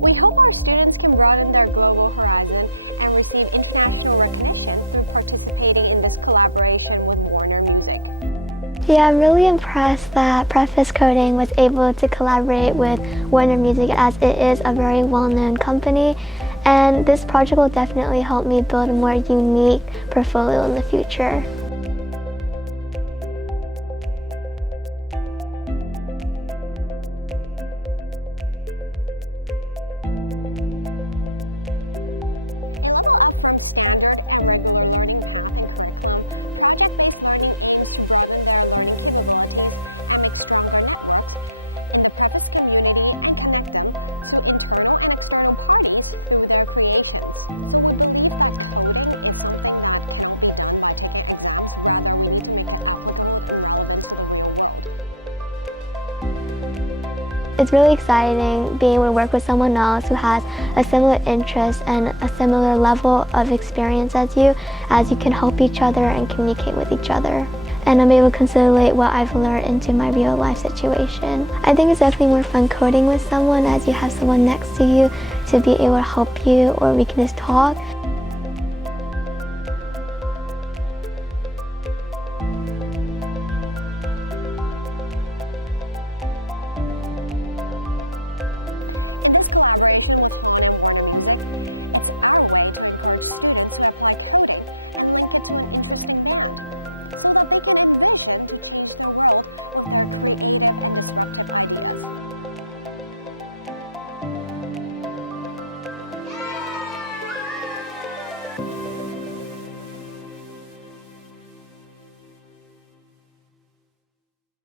We hope our students can broaden their global horizons and receive international recognition through participating in this collaboration with Warner Music. Yeah, I'm really impressed that Preface Coding was able to collaborate with Warner Music, as it is a very well-known company, and this project will definitely help me build a more unique portfolio in the future. It's really exciting being able to work with someone else who has a similar interest and a similar level of experience as you can help each other and communicate with each other. And I'm able to conciliate what I've learned into my real life situation. I think it's definitely more fun coding with someone, as you have someone next to you to be able to help you, or we can just talk.